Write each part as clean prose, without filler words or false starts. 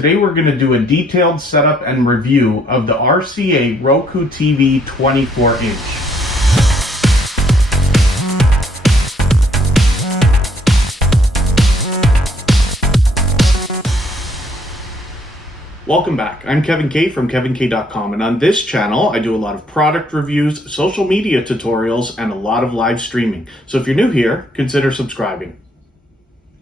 Today we're going to do a detailed setup and review of the RCA Roku TV 24-inch. Welcome back. I'm Kevin K from kevink.com, and on this channel I do a lot of product reviews, social media tutorials, and a lot of live streaming. So if you're new here, consider subscribing.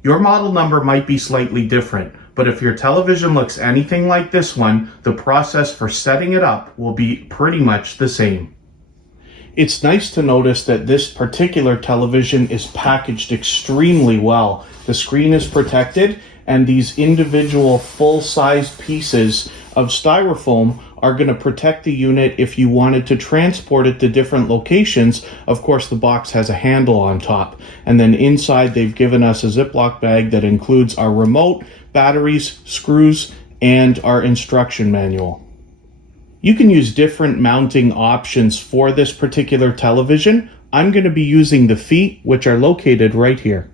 Your model number might be slightly different, but if your television looks anything like this one, the process for setting it up will be pretty much the same. It's nice to notice that this particular television is packaged extremely well. The screen is protected, and these individual full-size pieces of styrofoam are going to protect the unit if you wanted to transport it to different locations. Of course, the box has a handle on top, and then inside they've given us a Ziploc bag that includes our remote, batteries, screws, and our instruction manual. You can use different mounting options for this particular television. I'm going to be using the feet, which are located right here.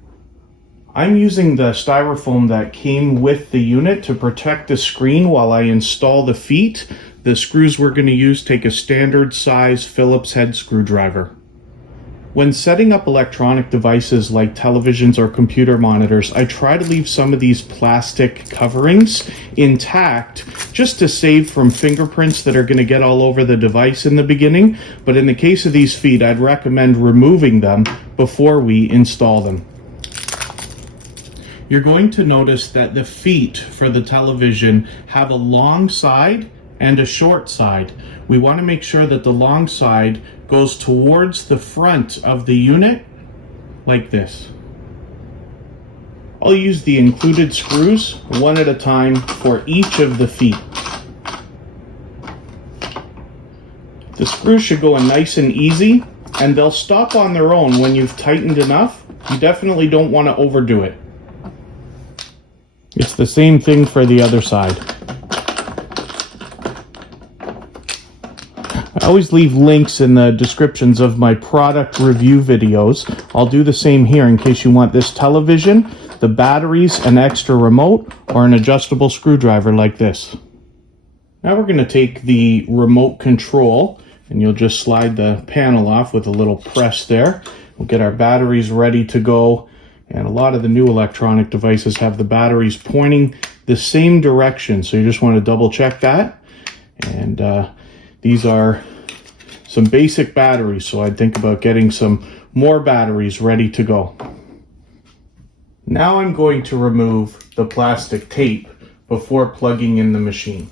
I'm using the styrofoam that came with the unit to protect the screen while I install the feet. The screws we're going to use take a standard size Phillips head screwdriver. When setting up electronic devices like televisions or computer monitors, I try to leave some of these plastic coverings intact just to save from fingerprints that are going to get all over the device in the beginning. But in the case of these feet, I'd recommend removing them before we install them. You're going to notice that the feet for the television have a long side and a short side. We want to make sure that the long side goes towards the front of the unit like this. I'll use the included screws one at a time for each of the feet. The screws should go in nice and easy, and they'll stop on their own when you've tightened enough. You definitely don't want to overdo it. It's the same thing for the other side. I always leave links in the descriptions of my product review videos. I'll do the same here in case you want this television, the batteries, an extra remote, or an adjustable screwdriver like this. Now we're going to take the remote control, and you'll just slide the panel off with a little press there. We'll get our batteries ready to go. And a lot of the new electronic devices have the batteries pointing the same direction, so you just want to double check that. And these are some basic batteries, so I'd think about getting some more batteries ready to go. Now I'm going to remove the plastic tape before plugging in the machine.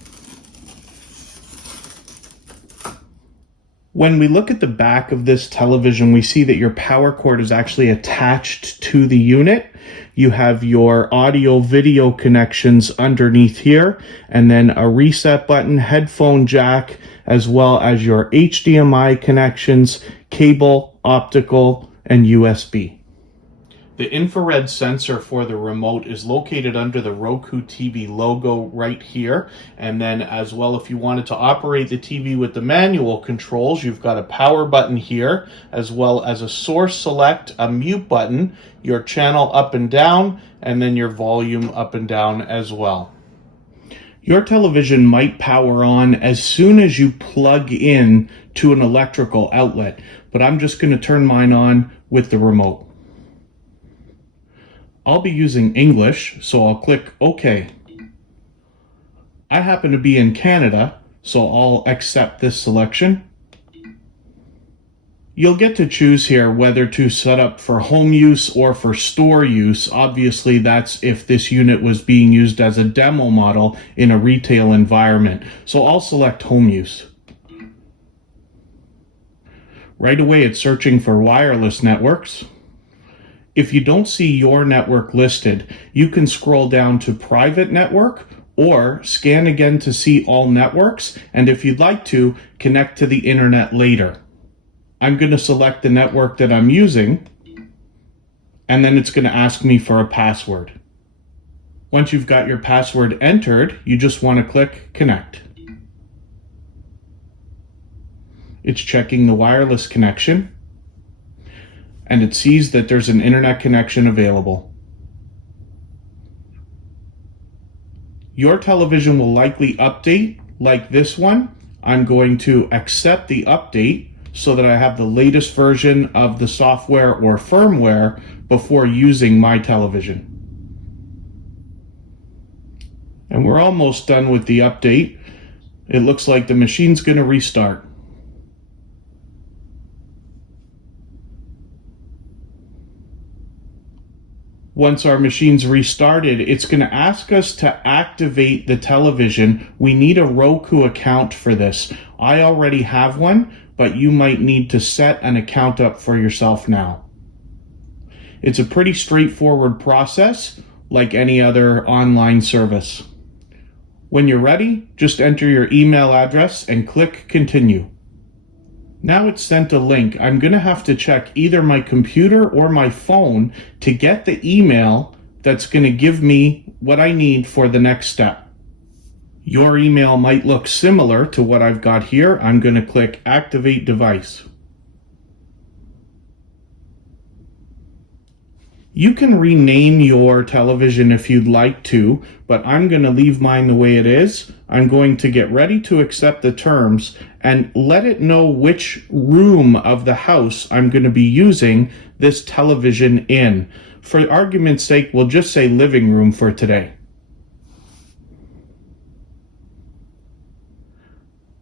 When we look at the back of this television, we see that your power cord is actually attached to the unit. You have your audio video connections underneath here, and then a reset button, headphone jack, as well as your HDMI connections, cable, optical, and USB. The infrared sensor for the remote is located under the Roku TV logo right here. And then as well, if you wanted to operate the TV with the manual controls, you've got a power button here, as well as a source select, a mute button, your channel up and down, and then your volume up and down as well. Your television might power on as soon as you plug in to an electrical outlet, but I'm just going to turn mine on with the remote. I'll be using English, so I'll click OK. I happen to be in Canada, so I'll accept this selection. You'll get to choose here whether to set up for home use or for store use. Obviously, that's if this unit was being used as a demo model in a retail environment. So I'll select home use. Right away, it's searching for wireless networks. If you don't see your network listed, you can scroll down to private network or scan again to see all networks. And if you'd like to, connect to the internet later. I'm going to select the network that I'm using, and then it's going to ask me for a password. Once you've got your password entered, you just want to click connect. It's checking the wireless connection, and it sees that there's an internet connection available. Your television will likely update like this one. I'm going to accept the update so that I have the latest version of the software or firmware before using my television. And we're almost done with the update. It looks like the machine's going to restart. Once our machine's restarted, it's going to ask us to activate the television. We need a Roku account for this. I already have one, but you might need to set an account up for yourself now. It's a pretty straightforward process, like any other online service. When you're ready, just enter your email address and click Continue. Now it's sent a link. I'm going to have to check either my computer or my phone to get the email that's going to give me what I need for the next step. Your email might look similar to what I've got here. I'm going to click Activate Device. You can rename your television if you'd like to, but I'm going to leave mine the way it is. I'm going to get ready to accept the terms and let it know which room of the house I'm going to be using this television in. For argument's sake, we'll just say living room for today.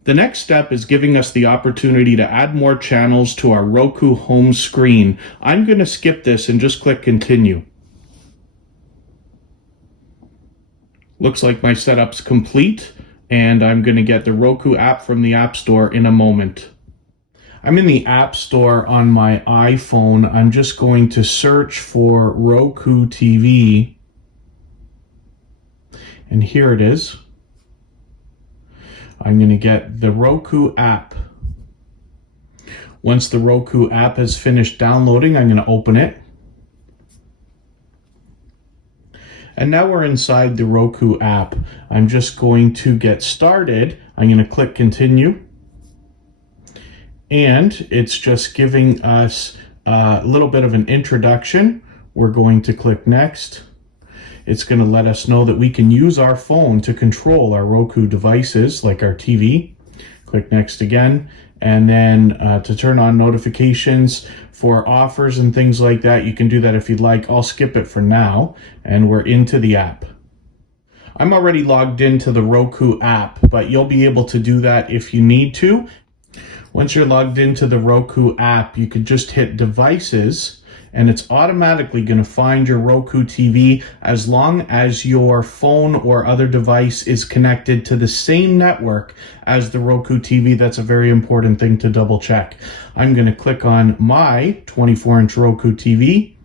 The next step is giving us the opportunity to add more channels to our Roku home screen. I'm going to skip this and just click Continue. Looks like my setup's complete, and I'm going to get the Roku app from the App Store in a moment. I'm in the App Store on my iPhone. I'm just going to search for Roku TV, and here it is. I'm going to get the Roku app. Once the Roku app has finished downloading, I'm going to open it. And now we're inside the Roku app. I'm just going to get started. I'm going to click Continue. And it's just giving us a little bit of an introduction. We're going to click Next. It's going to let us know that we can use our phone to control our Roku devices, like our TV. Click Next again. And then to turn on notifications for offers and things like that, you can do that if you'd like. I'll skip it for now, and we're into the app. I'm already logged into the Roku app, but you'll be able to do that if you need to. Once you're logged into the Roku app, you could just hit Devices, and it's automatically going to find your Roku TV as long as your phone or other device is connected to the same network as the Roku TV. That's a very important thing to double check. I'm going to click on my 24-inch Roku TV,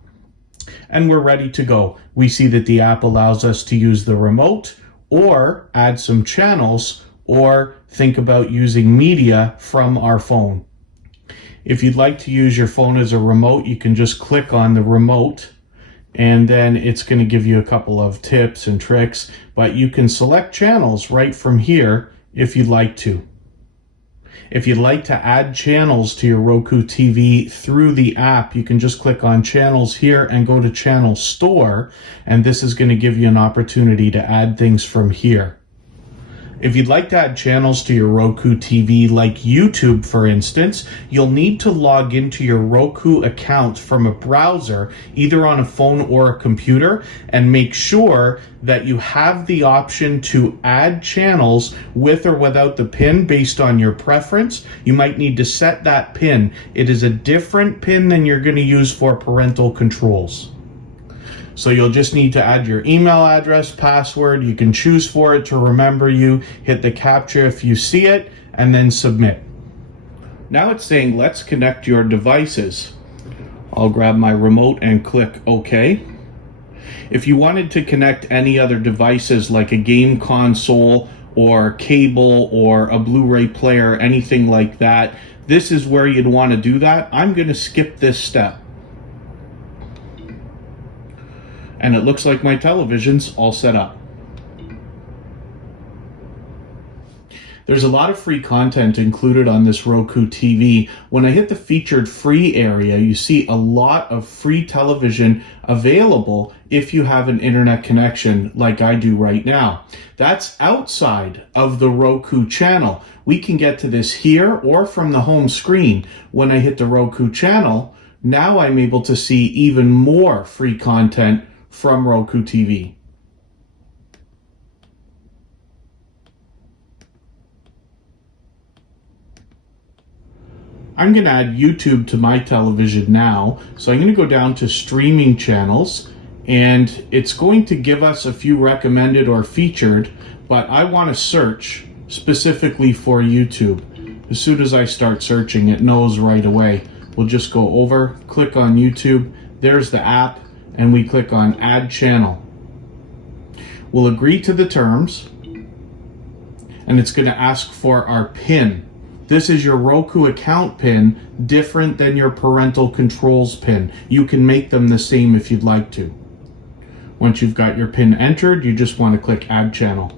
and we're ready to go. We see that the app allows us to use the remote or add some channels or think about using media from our phone. If you'd like to use your phone as a remote, you can just click on the remote, and then it's going to give you a couple of tips and tricks, but you can select channels right from here if you'd like to. If you'd like to add channels to your Roku TV through the app, you can just click on Channels here and go to Channel Store, and this is going to give you an opportunity to add things from here. If you'd like to add channels to your Roku TV, like YouTube, for instance, you'll need to log into your Roku account from a browser, either on a phone or a computer, and make sure that you have the option to add channels with or without the PIN based on your preference. You might need to set that PIN. It is a different PIN than you're going to use for parental controls. So you'll just need to add your email address, password. You can choose for it to remember you. Hit the captcha if you see it, and then submit. Now it's saying, let's connect your devices. I'll grab my remote and click OK. If you wanted to connect any other devices like a game console or cable or a Blu-ray player, anything like that, this is where you'd want to do that. I'm going to skip this step. And it looks like my television's all set up. There's a lot of free content included on this Roku TV. When I hit the featured free area, you see a lot of free television available if you have an internet connection like I do right now. That's outside of the Roku channel. We can get to this here or from the home screen. When I hit the Roku channel, now I'm able to see even more free content from Roku TV. I'm going to add YouTube to my television now. So I'm going to go down to streaming channels, and it's going to give us a few recommended or featured, but I want to search specifically for YouTube. As soon as I start searching, it knows right away. We'll just go over, click on YouTube. There's the app, and we click on Add Channel. We'll agree to the terms, and it's going to ask for our PIN. This is your Roku account PIN, different than your parental controls PIN. You can make them the same if you'd like to. Once you've got your PIN entered, you just want to click Add Channel.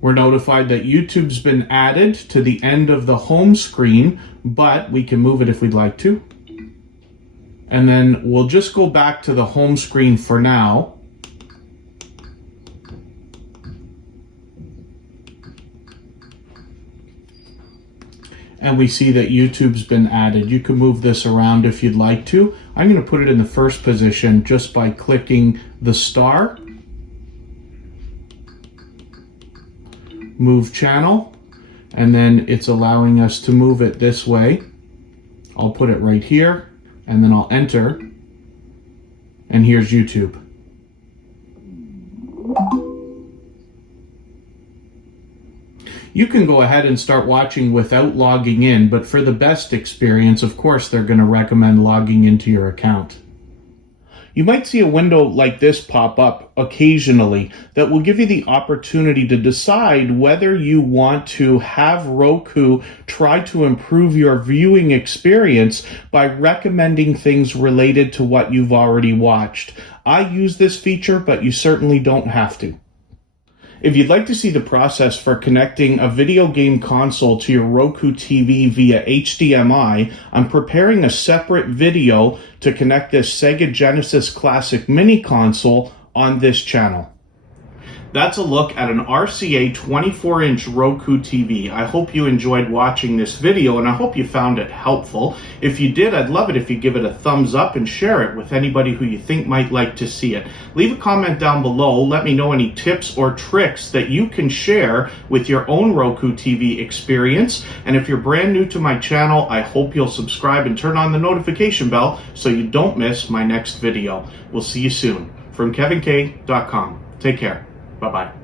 We're notified that YouTube's been added to the end of the home screen, but we can move it if we'd like to. And then we'll just go back to the home screen for now. And we see that YouTube's been added. You can move this around if you'd like to. I'm going to put it in the first position just by clicking the star. Move channel. And then it's allowing us to move it this way. I'll put it right here, and then I'll enter. And here's YouTube. You can go ahead and start watching without logging in, but for the best experience, of course, they're going to recommend logging into your account. You might see a window like this pop up occasionally that will give you the opportunity to decide whether you want to have Roku try to improve your viewing experience by recommending things related to what you've already watched. I use this feature, but you certainly don't have to. If you'd like to see the process for connecting a video game console to your Roku TV via HDMI, I'm preparing a separate video to connect this SEGA Genesis Classic Mini console on this channel. That's a look at an RCA 24-inch Roku TV. I hope you enjoyed watching this video, and I hope you found it helpful. If you did, I'd love it if you give it a thumbs up and share it with anybody who you think might like to see it. Leave a comment down below. Let me know any tips or tricks that you can share with your own Roku TV experience. And if you're brand new to my channel, I hope you'll subscribe and turn on the notification bell so you don't miss my next video. We'll see you soon. From KevinK.com. Take care. Bye-bye.